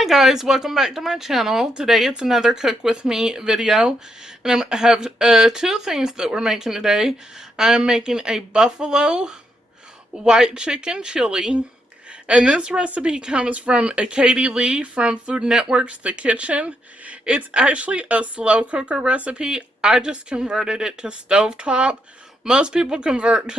Hi guys, welcome back to my channel. Today it's another cook with me video, and I have two things that we're making today. I'm making a buffalo white chicken chili, and this recipe comes from Katie Lee from Food Network's The Kitchen. It's actually a slow cooker recipe. I just converted it to stovetop. Most people convert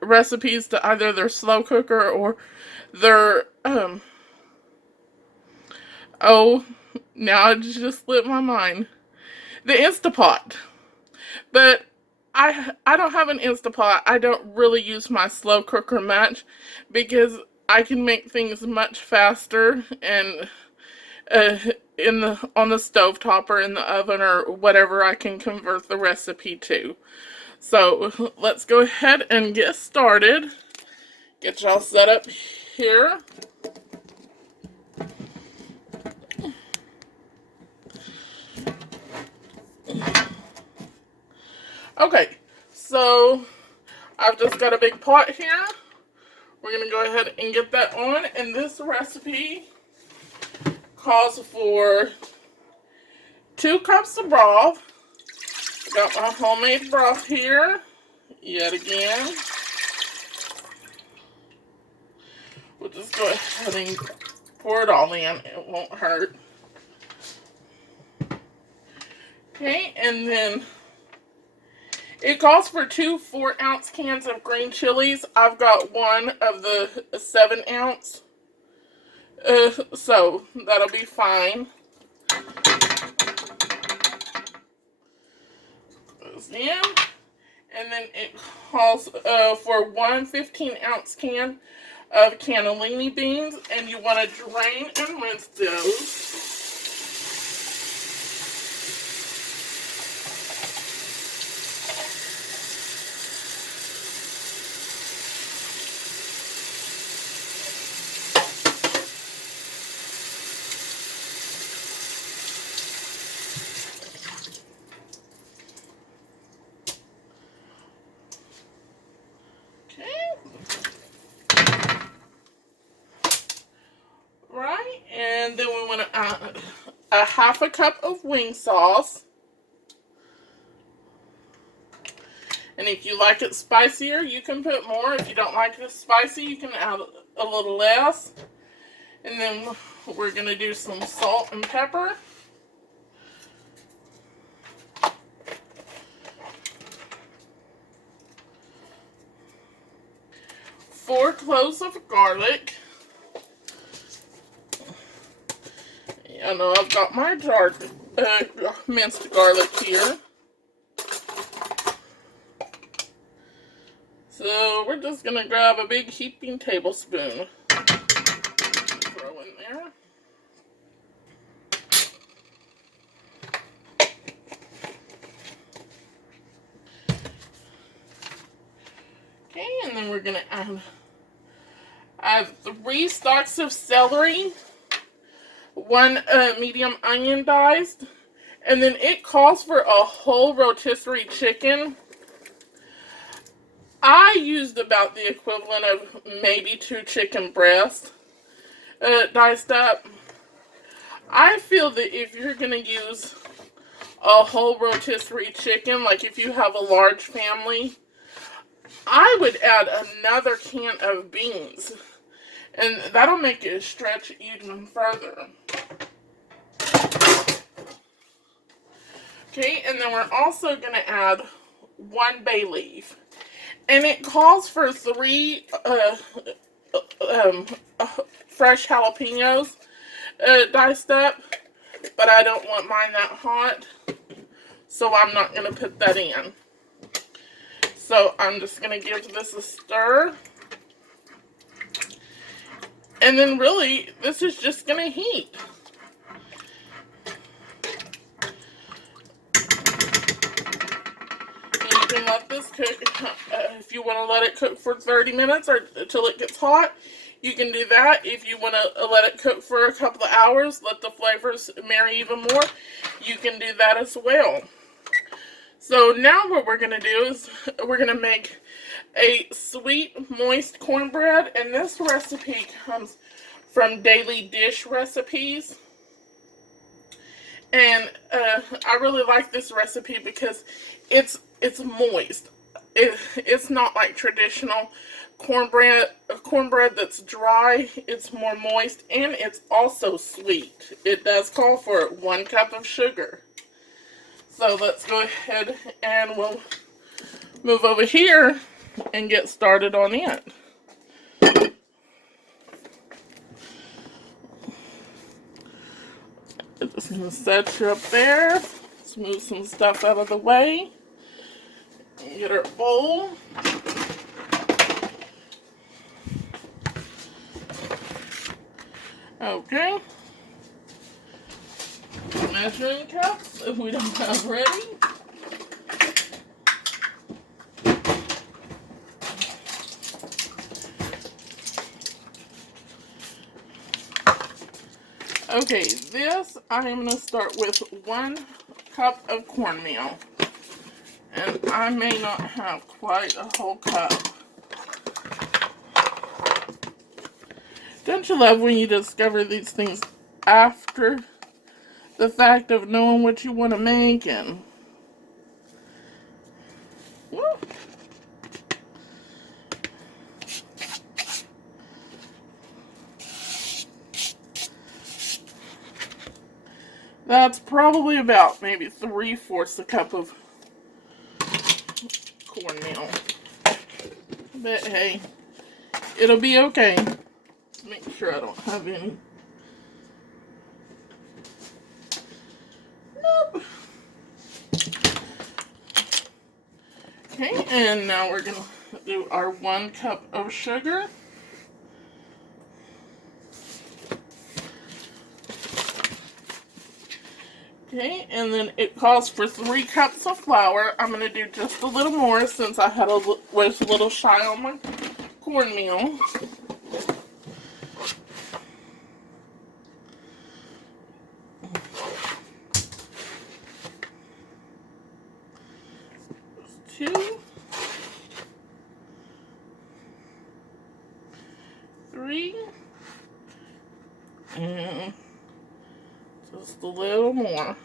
recipes to either their slow cooker or their oh, now it just slipped my mind. The Instapot. But I don't have an Instapot. I don't really use my slow cooker much because I can make things much faster and in the on the stovetop or in the oven or whatever I can convert the recipe to. So let's go ahead and get started. Get y'all set up here. Okay, so I've just got a big pot here. We're going to go ahead and get that on, and this recipe calls for 2 cups of broth. Got my homemade broth here, yet again. We'll just go ahead and pour it all in, it won't hurt. Okay, and then it calls for 2 4-ounce cans of green chilies. I've got one of the 7-ounce, so that'll be fine. Goes in, and then it calls for 1 15-ounce can of cannellini beans, and you want to drain and rinse those. And then we want to add a 1/2 cup of wing sauce. And if you like it spicier, you can put more. If you don't like it spicy, you can add a little less. And then we're going to do some salt and pepper. Four cloves of garlic. I know I've got my jarred minced garlic here. So we're just going to grab a big heaping tablespoon. Throw in there. Okay, and then we're going to add 3 stalks of celery. 1 medium onion diced, and then it calls for a whole rotisserie chicken. I used about the equivalent of maybe 2 chicken breasts diced up. I feel that if you're going to use a whole rotisserie chicken, like if you have a large family, I would add another can of beans. And that'll make it stretch even further. Okay, and then we're also going to add 1 bay leaf. And it calls for 3 fresh jalapenos diced up. But I don't want mine that hot, so I'm not going to put that in. So I'm just going to give this a stir. And then really, this is just going to heat. And you can let this cook, if you want to let it cook for 30 minutes or until it gets hot, you can do that. If you want to let it cook for a couple of hours, let the flavors marry even more, you can do that as well. So now what we're going to do is we're going to make a sweet, moist cornbread, and this recipe comes from Daily Dish Recipes. And I really like this recipe because it's moist. It's not like traditional cornbread that's dry. It's more moist, and it's also sweet. It does call for 1 cup of sugar. So let's go ahead and we'll move over here and get started on it. Just gonna set you up there. Let's move some stuff out of the way. Get our bowl. Okay. Measuring cups if we don't have ready. Okay, this I'm going to start with 1 cup of cornmeal. And I may not have quite a whole cup. Don't you love when you discover these things after the fact of knowing what you want to make? And woo. That's probably about maybe 3/4 a cup of cornmeal. But hey, it'll be okay. Make sure I don't have any. Nope. Okay, and now we're going to do our 1 cup of sugar. Okay, and then it calls for 3 cups of flour. I'm going to do just a little more since I was a little shy on my cornmeal. Two, 3, and just a little more.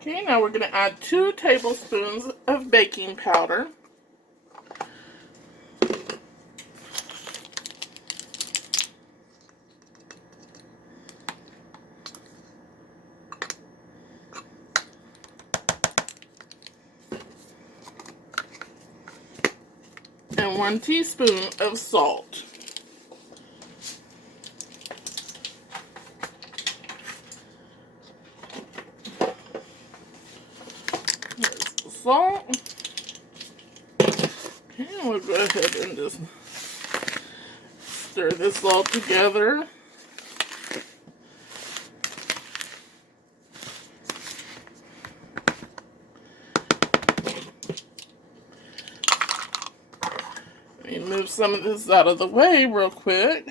Okay, now we're going to add 2 tablespoons of baking powder. And 1 teaspoon of salt. There's the salt. And we'll go ahead and just stir this all together. Let me move some of this out of the way real quick.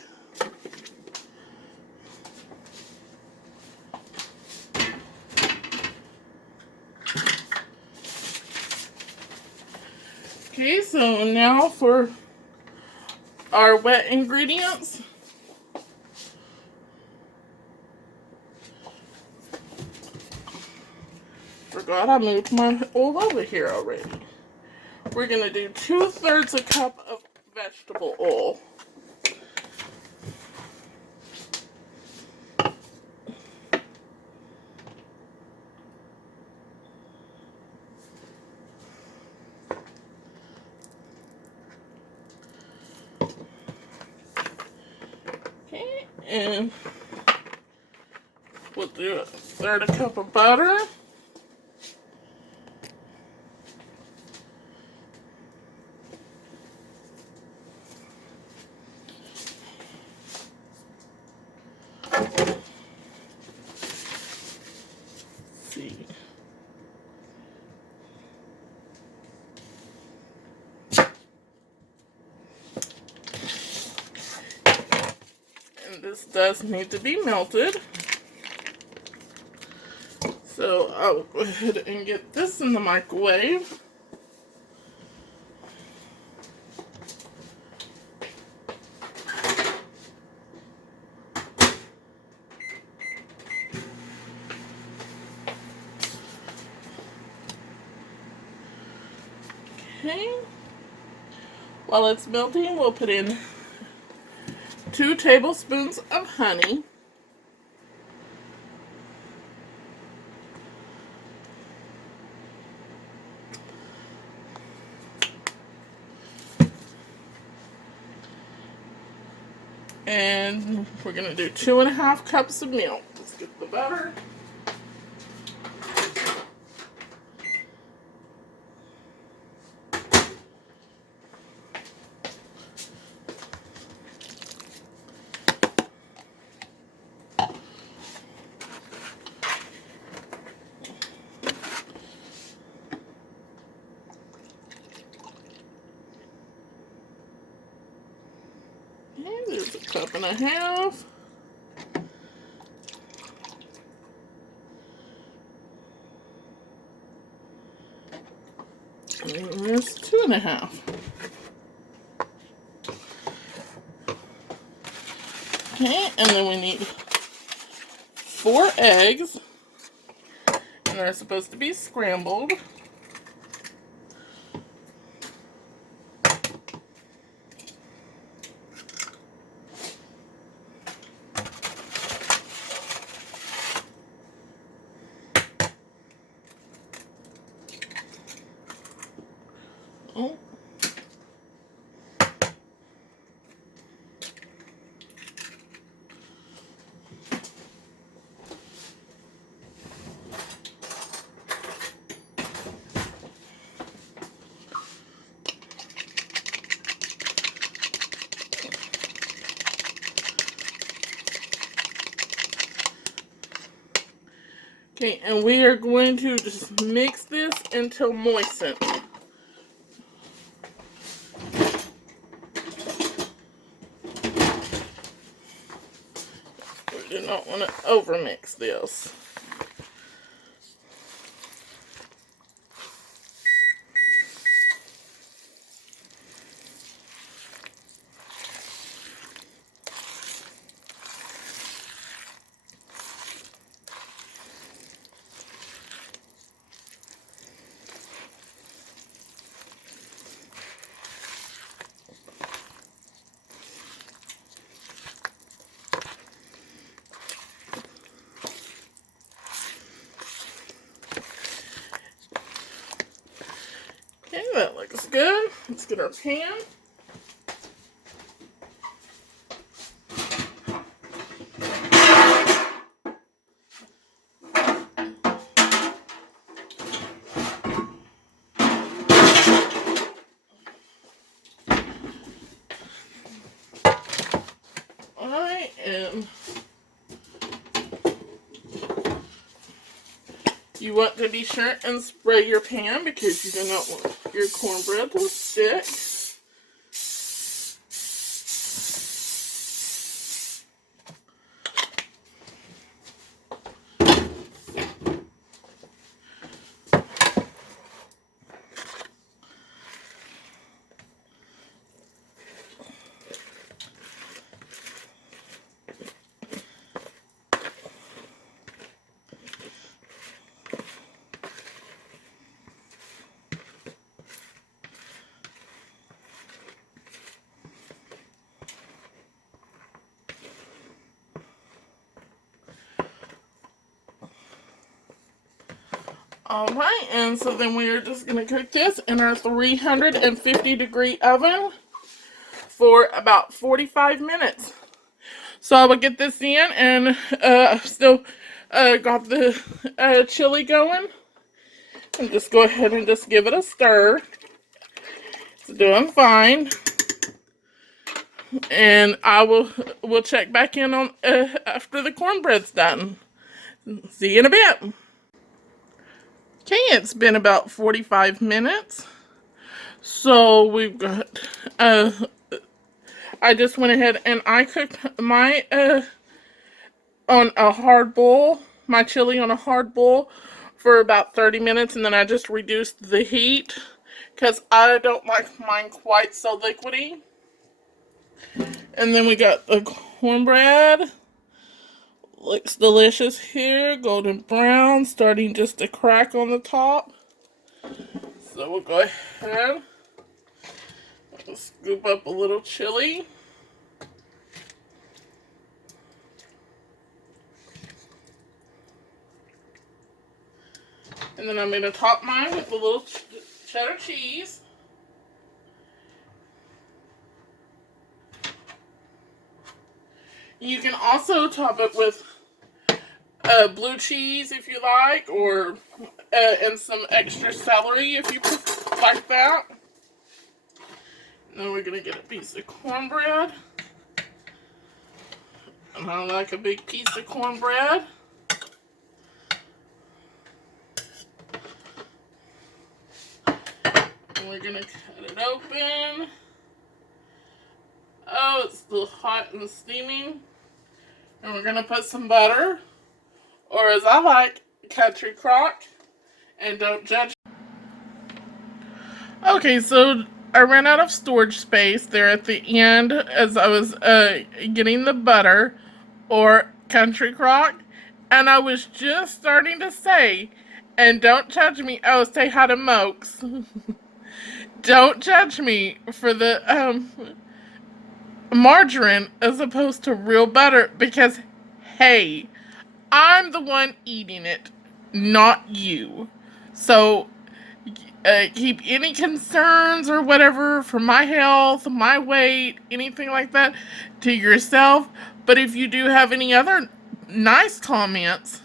Okay, so now for our wet ingredients. Forgot I moved my oil over here already. We're going to do 2/3 a cup of vegetable oil. Okay, and we'll do 1/3 a cup of butter. And this does need to be melted. So So I'll go ahead and get this in the microwave. Okay. While it's melting, we'll put in 2 tablespoons of honey. And we're going to do 2.5 cups of milk. Let's get the butter. Okay, there's 1.5 cups. And there's 2.5. Okay, and then we need 4 eggs. And they're supposed to be scrambled. Oh. Okay, and we are going to just mix this until moistened. We do not want to overmix this. Okay, that looks good. Let's get our pan. Alright, and you want to be sure and spray your pan because you do not want your cornbread to stick. Alright, and so then we are just going to cook this in our 350-degree oven for about 45 minutes. So I will get this in, and still got the chili going. And just go ahead and just give it a stir. It's doing fine. And I will check back in on after the cornbread's done. See you in a bit. Okay, it's been about 45 minutes. So we've got, I just went ahead and I cooked my, on a hard boil, my chili on a hard boil for about 30 minutes, and then I just reduced the heat because I don't like mine quite so liquidy. And then we got the cornbread. Looks delicious here, golden brown, starting just to crack on the top. So we'll go ahead, scoop up a little chili. And then I'm going to top mine with a little cheddar cheese. You can also top it with blue cheese if you like, or and some extra celery if you like that. And then we're going to get a piece of cornbread. And I like a big piece of cornbread. And we're going to cut it open. Oh, it's still hot and steaming. And we're going to put some butter, or as I like, country crock. And don't judge. Okay, so I ran out of storage space there at the end as I was getting the butter, or country crock. And I was just starting to say, and don't judge me, oh, say hi to Mokes. Don't judge me for the margarine as opposed to real butter, because, hey, I'm the one eating it, not you. So, keep any concerns or whatever for my health, my weight, anything like that to yourself. But if you do have any other nice comments,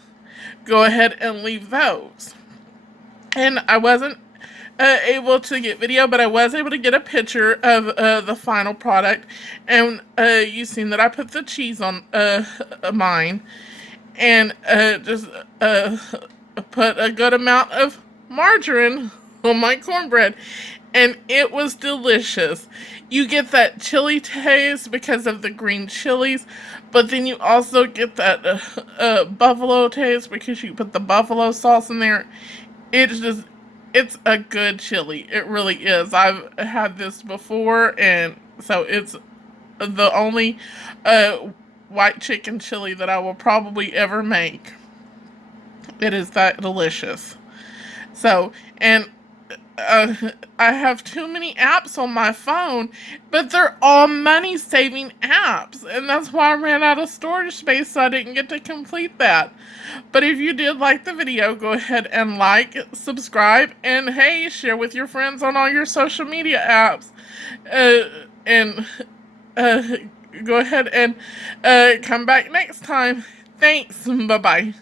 go ahead and leave those. And I wasn't able to get video, but I was able to get a picture of the final product. And you've seen that I put the cheese on mine, and just put a good amount of margarine on my cornbread, and it was delicious. You get that chili taste because of the green chilies, but then you also get that buffalo taste because you put the buffalo sauce in there. It's a good chili. It really is. I've had this before, and so it's the only white chicken chili that I will probably ever make. It is that delicious. So, and I have too many apps on my phone, but they're all money-saving apps, and that's why I ran out of storage space, so I didn't get to complete that. But if you did like the video, go ahead and like, subscribe, and hey, share with your friends on all your social media apps. And go ahead and come back next time. Thanks. Bye-bye.